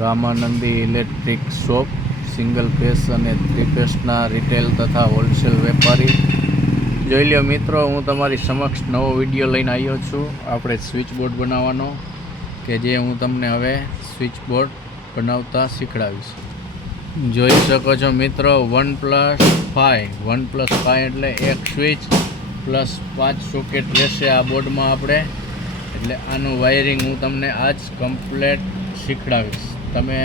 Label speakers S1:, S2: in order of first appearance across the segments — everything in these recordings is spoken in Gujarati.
S1: Ramanandi electric shop, single phase અને થ્રી ફેસના રિટેલ તથા હોલસેલ વેપારી. જોઈ લ્યો મિત્રો, હું તમારી સમક્ષ નવો વીડિયો લઈને આવ્યો છું. આપણે સ્વિચ બોર્ડ બનાવવાનો, કે જે હું તમને હવે સ્વિચ બોર્ડ બનાવતા શીખડાવીશ. જોઈ શકો છો મિત્રો, one plus five one plus five એટલે એક સ્વિચ પ્લસ પાંચ સોકેટ રહેશે આ બોર્ડમાં આપણે. એટલે આનું વાયરિંગ હું તમને આજ કમ્પ્લેટ શીખડાવીશ. તમે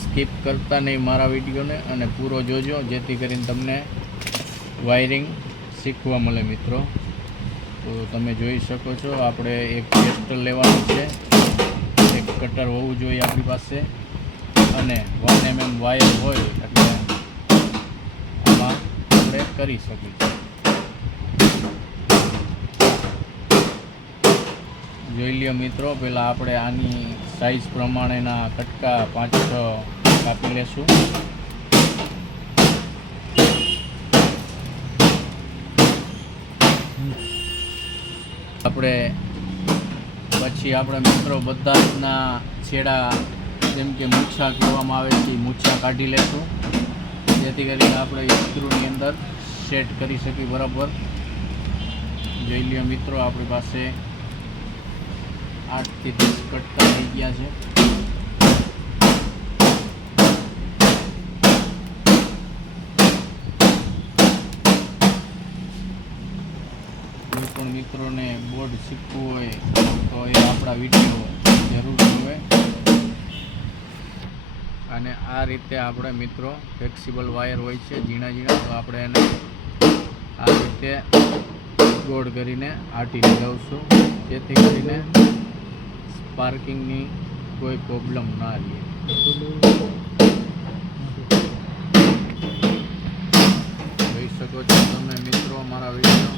S1: સ્કીપ કરતા નહીં મારા વિડીયોને અને પૂરો જોજો, જેથી કરીને તમને વાયરિંગ શીખવા મળે મિત્રો. તો તમે જોઈ શકો છો, આપણે એક ટેસ્ટર લેવાનું છે. એક કટર હોવું જોઈએ આપણી પાસે. અને વન એમએમ વાયર હોય એટલે આમાં આપણે કરી શકીએ. જોઈ લ્યો મિત્રો પહેલાં આપણે આની સાઈઝ પ્રમાણેના કટકા પાંચ છ કાપી લેશું. આપણે પછી આપણે મિત્રો બધા જના છેડા જેમ કે મૂછા કહેવામાં આવે છે મૂછા કાઢી લેશું. જેથી કરીને આપણે ઇસ્ત્રુની અંદર સેટ કરી શકીએ બરાબર. જોઈ લ્યો મિત્રો, આપણી પાસે આઠથી દસ કટકા થઈ ગયા છે. પણ મિત્રોને બોર્ડ શીખવું હોય, તો એ આપણા વીડિયો જરૂર જોવે. અને આ રીતે આપણે મિત્રો ફ્લેક્સિબલ વાયર હોય છે, ઝીણા ઝીણા, તો આપણે એને આ રીતે ગોળ કરીને આટી લગાવશું. જેથી કરીને સ્પાર્કિંગની કોઈ પ્રોબ્લેમ ના રહે. જોઈ શકો છો તમે મિત્રો મારા વીડિયો.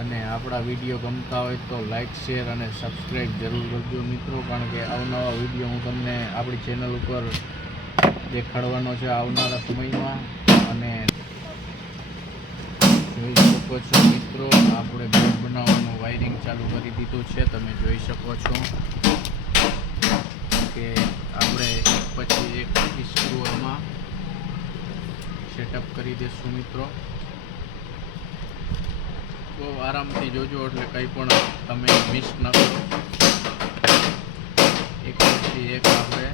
S1: અને આપણા વીડિયો ગમતા હોય તો લાઈક શેર અને સબસ્ક્રાઈબ જરૂર કરજો મિત્રો, કારણ કે અવનવા વીડિયો હું તમને આપણી ચેનલ ઉપર દેખાડવાનો છે આવનારા સમયમાં. અને જોઈ શકો છો મિત્રો. આપણે બોર્ડ બનાવવાનું વાયરિંગ ચાલુ કરી દીધું છે. તમે જોઈ શકો છો કે આપણે એક પછી એક સ્ક્રૂ આમાં સેટઅપ કરી દઈશું મિત્રો. બહુ આરામથી જોજો, એટલે કંઈ પણ તમે મિસ ન કરો. એક પછી એક આપણે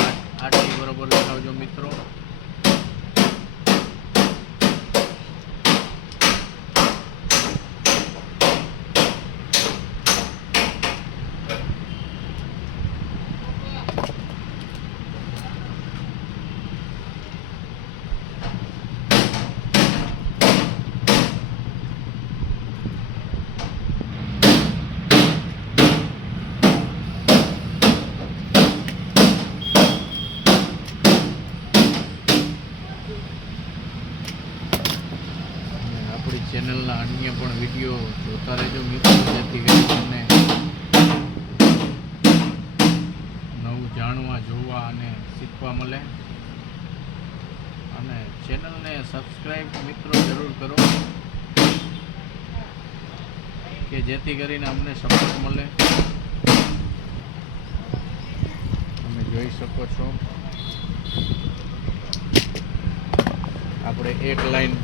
S1: આટ- આટલી બરોબર લખાવજો મિત્રો અને આપણી ચેનલના અન્ય પણ વીડિયો જોતા રહેજો મિત્રો, જેથી કરી તમને નવું જાણવા, જોવા અને શીખવા મળે. અને ચેનલને સબસ્ક્રાઈબ મિત્રો જરૂર કરો, કે જેથી કરીને અમને સપોર્ટ મળે. તમે જોઈ શકો છો. આપણે એક લાઈન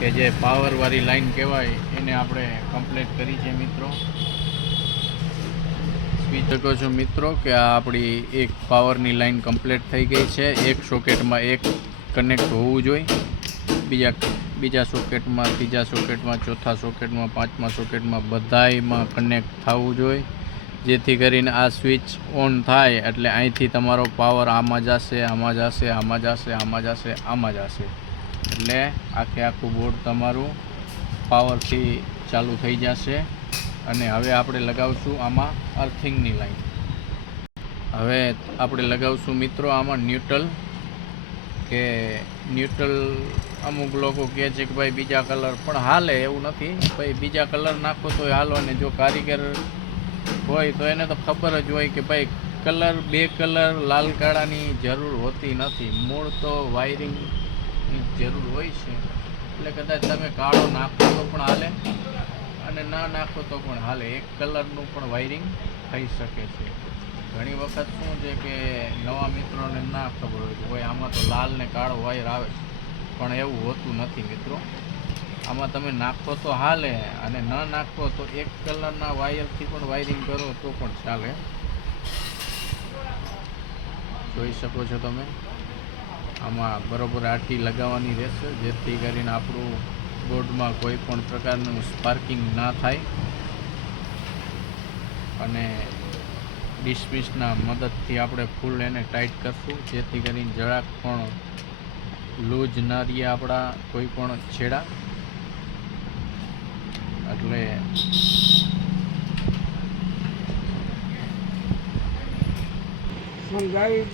S1: કે જે પાવરવાળી લાઈન કહેવાય, એને આપણે કમ્પ્લીટ કરી છે મિત્રો. સ્વી શકો છો મિત્રો કે આ આપણી એક પાવરની લાઈન કમ્પ્લીટ થઈ ગઈ છે. એક સોકેટમાં એક કનેક્ટ હોવું જોઈએ. બીજા બીજા સોકેટમાં ત્રીજા સોકેટમાં ચોથા સોકેટમાં પાંચમા સોકેટમાં બધાયમાં કનેક્ટ થવું જોઈએ. જેથી કરીને આ સ્વિચ ઓન થાય એટલે અહીંથી તમારો પાવર આમાં જશે આમાં જશે આમાં જશે આમાં જશે આમાં જશે. એટલે આખે આખું બોર્ડ તમારું પાવરથી ચાલુ થઈ જશે. અને હવે આપણે લગાવશું આમાં અર્થિંગની લાઈન હવે આપણે લગાવશું મિત્રો આમાં ન્યુટ્રલ કે ન્યુટ્રલ અમુક લોકો કહે છે કે ભાઈ બીજા કલર પણ હાલે એવું નથી. ભાઈ બીજા કલર નાખો તો હાલો અને જો કારીગર હોય તો એને તો ખબર જ હોય કે ભાઈ કલર બે કલર લાલ કાળાની જરૂર હોતી નથી. મૂળ તો વાયરિંગની જરૂર હોય છે. એટલે કદાચ તમે કાળો નાખો તો પણ હાલે અને ના નાખો તો પણ હાલે. એક કલરનું પણ વાયરિંગ થઈ શકે છે. ઘણી વખત શું છે કે નવા મિત્રોને ના ખબર હોય કે ભાઈ આમાં તો લાલ ને કાળો વાયર આવે પણ એવું હોતું નથી મિત્રો. આમાં તમે નાખો તો હાલે અને ન નાખો તો એક કલરના વાયરથી પણ વાયરિંગ કરો તો પણ ચાલે. જોઈ શકો છો તમે? આમાં બરોબર આટી લગાવવાની રહેશે, જેથી કરીને આપણું બોર્ડમાં કોઈ પણ પ્રકારનું સ્પાર્કિંગ ના થાય અને ડિસ્મિસના મદદથી આપણે ફૂલ એને ટાઈટ કરશું, જેથી કરીને જરાક પણ લૂઝ ના રહીએ આપણા કોઈ પણ છેડા. એટલે
S2: સમજાવી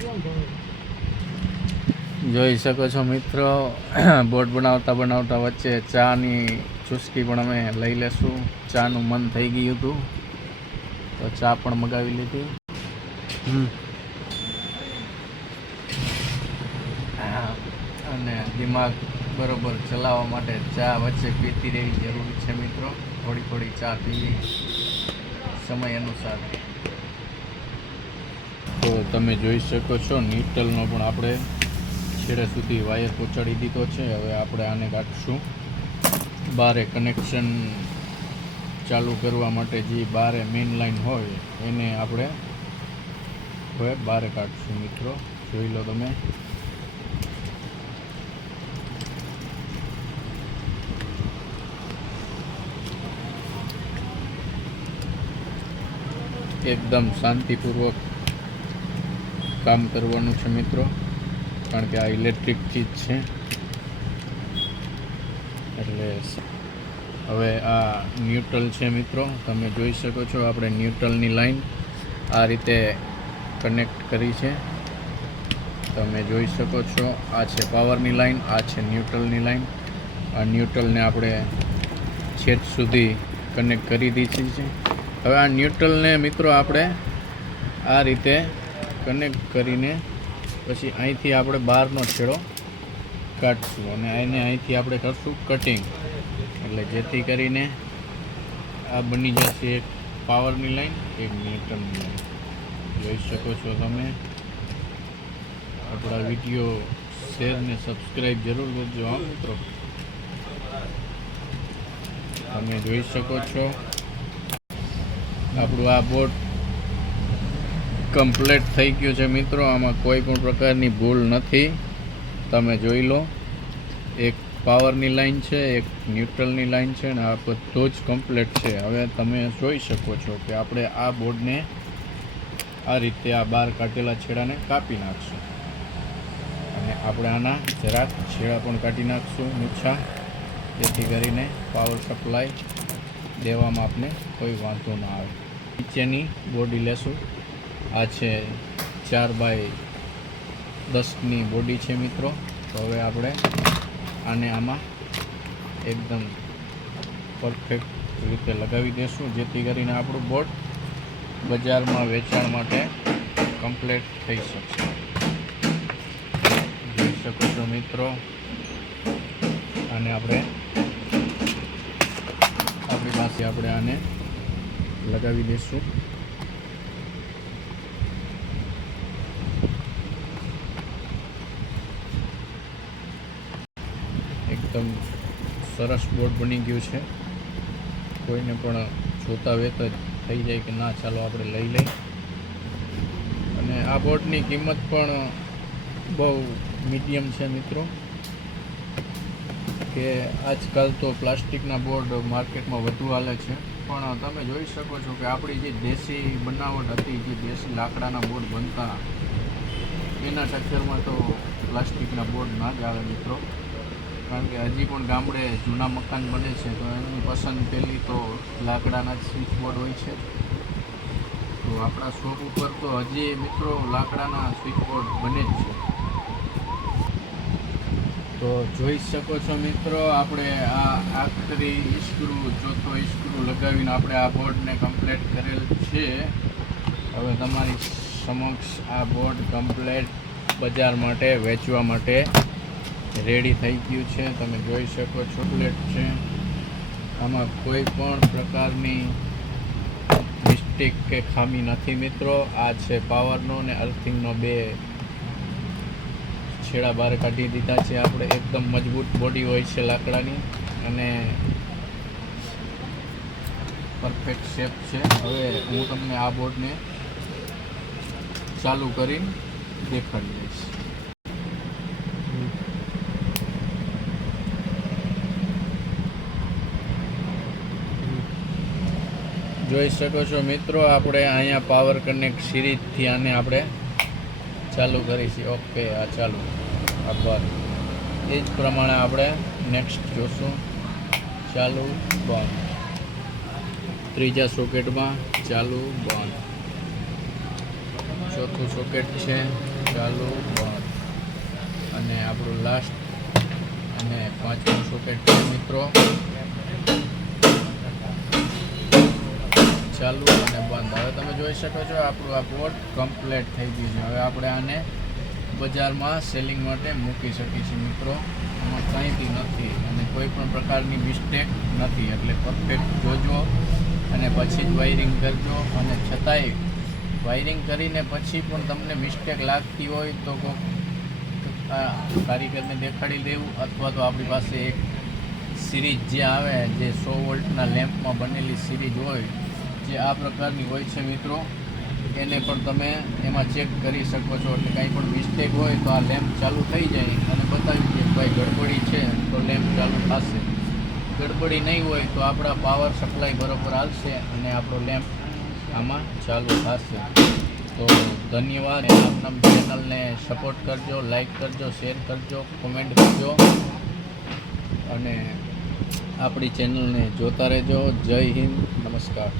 S1: જોઈ શકો છો મિત્રો. બોટ બનાવતા બનાવતા વચ્ચે ચાની ચુસ્કી પણ અમે લઈ લેશું. ચાનું મન થઈ ગયું હતું. તો ચા પણ મગાવી લીધી. હા, અને દિમાગ બરોબર ચલાવવા માટે ચા વચ્ચે પીતી રહેવી જરૂરી છે મિત્રો. થોડી થોડી ચા પીવી સમય અનુસાર. તો તમે જોઈ શકો છો ન્યુટ્રલનો પણ આપણે છેડે સુધી વાયર પહોંચાડી દીધો છે. હવે આપણે આને કાઢશું બારે કનેક્શન ચાલુ કરવા માટે જે બારે મેઇન લાઈન હોય એને આપણે હવે બારે કાઢશું મિત્રો. જોઈ લો તમે. એકદમ શાંતિપૂર્વક કામ કરવાનું છે મિત્રો. કારણ કે આ ઇલેક્ટ્રિકથી જ છે. એટલે હવે આ ન્યુટ્રલ છે મિત્રો. તમે જોઈ શકો છો આપણે ન્યુટ્રલની લાઈન આ રીતે કનેક્ટ કરી છે. તમે જોઈ શકો છો આ છે પાવરની લાઈન આ છે ન્યુટ્રલની લાઈન આ ન્યુટ્રલને આપણે છેદ સુધી કનેક્ટ કરી દીધી છે. હવે આ ન્યુટ્રલને મિત્રો આપણે આ રીતે કનેક્ટ કરીને પછી અહીંથી આપણે બહારનો છેડો કાઢશું અને એને અહીંથી આપણે કરશું કટિંગ એટલે જેથી કરીને આ બની જશે એક પાવરની લાઈન એક ન્યૂટનની લાઈન જોઈ શકો છો તમે. આપણા વીડિયો શેર ને સબસ્ક્રાઈબ જરૂર કરજો, હા, મિત્રો. તમે જોઈ શકો છો. આપણું આ બોટ કમ્પ્લીટ થઈ ગયું છે મિત્રો. આમાં કોઈ પણ પ્રકારની ભૂલ નથી. તમે જોઈ લો. એક પાવરની લાઇન છે, એક ન્યુટ્રલની લાઈન છે ને આ બધું જ કમ્પ્લીટ છે. હવે તમે જોઈ શકો છો કે આપણે આ બોર્ડને આ રીતે આ બહાર કાઢેલા છેડાને કાપી નાખશું. અને આપણે આના જરાક છેડા પણ કાઢી નાખશું મૂછા જેથી કરીને પાવર સપ્લાય દેવામાં આપને કોઈ વાંધો ના આવે. નીચેની બોડી લેશું. આ છે ચાર બાય દસની બોડી છે મિત્રો. તો હવે આપણે આને આમાં એકદમ પરફેક્ટ રીતે લગાવી દઈશું જેથી કરીને આપણું બોટ બજારમાં વેચાણ માટે કમ્પ્લીટ થઈ શકશે. જોઈ શકો છો મિત્રો. આને આપણે આપણી પાસે આપણે આને લગાવી દઈશું એકદમ સરસ બોર્ડ બની ગયું છે. કોઈને પણ જોતા વેત જ થઈ જાય કે ના, ચાલો આપણે લઈ લઈ અને આ બોર્ડની કિંમત પણ બહુ મીડિયમ છે મિત્રો. કે આજકાલ તો પ્લાસ્ટિકના બોર્ડ માર્કેટમાં વધુ હાલે છે. પણ તમે જોઈ શકો છો કે આપણી જે દેશી બનાવટ હતી, જે દેશી લાકડાના બોર્ડ બનતા, એના સ્ટ્રક્ચરમાં તો પ્લાસ્ટિકના બોર્ડ ના જ આવે મિત્રો. કારણ કે હજી પણ ગામડે જૂના મકાન બને છે, તો એની પસંદ પહેલી તો લાકડાના જ સ્વિચ બોર્ડ હોય છે. તો આપણા શોપ ઉપર તો હજી મિત્રો લાકડાના સ્વિચ બોર્ડ બને જ છે. તો જોઈ શકો છો મિત્રો, આપણે આ આખરી ઇસ્ક્રુ ચોથો ઇસ્ક્રુ લગાવીને આપણે આ બોર્ડને કમ્પ્લીટ કરેલ છે. હવે તમારી સમક્ષ આ બોર્ડ કમ્પ્લીટ બજાર માટે, વેચવા માટે રેડી થઈ ગયું છે. તમે જોઈ શકો છો પ્લેટ છે. આમાં કોઈ પણ પ્રકારની મિસ્ટેક કે ખામી નથી મિત્રો. આ છે પાવરનો ને અર્થિંગનો બે છેડા બહાર કાઢી દીધા છે. આપણે એકદમ મજબૂત બોડી હોય છે લાકડાની અને પરફેક્ટ શેપ છે. હવે હું તમને આ બોર્ડને ચાલુ કરીને દેખાડી દઈશ. જોઈ શકો છો મિત્રો, આપણે અહીંયા પાવર કનેક્ટ સિરીજથી આને આપણે ચાલુ કરીશું. ઓકે, આ ચાલુ. આભાર એ જ પ્રમાણે આપણે નેક્સ્ટ જોશું. ચાલુ, બંધ. ત્રીજા સોકેટમાં ચાલુ, બંધ. ચોથું સોકેટ છે, ચાલુ, બંધ. અને આપણું લાસ્ટ અને પાંચમું સોકેટ છે, મિત્રો. ચાલુ અને બંધ. હવે તમે જોઈ શકો છો, આપણું આ બોર્ડ કમ્પ્લીટ થઈ ગયું છે. હવે આપણે આને બજારમાં સેલિંગ માટે મૂકી શકીએ છીએ મિત્રો. આમાં કંઈ બી નથી અને કોઈ પણ પ્રકારની મિસ્ટેક નથી. એટલે પરફેક્ટ જોજો અને પછી જ વાયરિંગ કરજો. અને છતાંય વાયરિંગ કરીને પછી પણ તમને મિસ્ટેક લાગતી હોય તો કોક કારીગરને દેખાડી દેવું અથવા તો આપણી પાસે એક સિરીજ જે આવે, જે સો વોલ્ટના લેમ્પમાં બનેલી સિરીજ હોય જે આ પ્રકારની હોય છે મિત્રો, એને પણ તમે એમાં ચેક કરી શકો છો. એટલે કાંઈ પણ મિસ્ટેક હોય તો આ લેમ્પ ચાલુ થઈ જાય. અને બતાવી દે કે ભાઈ ગડબડી છે, તો લેમ્પ ચાલુ થશે. ગડબડી નહીં હોય તો આપણા પાવર સપ્લાય બરોબર આવશે અને આપણો લેમ્પ આમાં ચાલુ થશે. તો ધન્યવાદ. આપના ચેનલને સપોર્ટ કરજો લાઈક કરજો શેર કરજો કોમેન્ટ કરજો. અને આપણી ચેનલને જોતા રહેજો. જય હિન્દ. નમસ્કાર.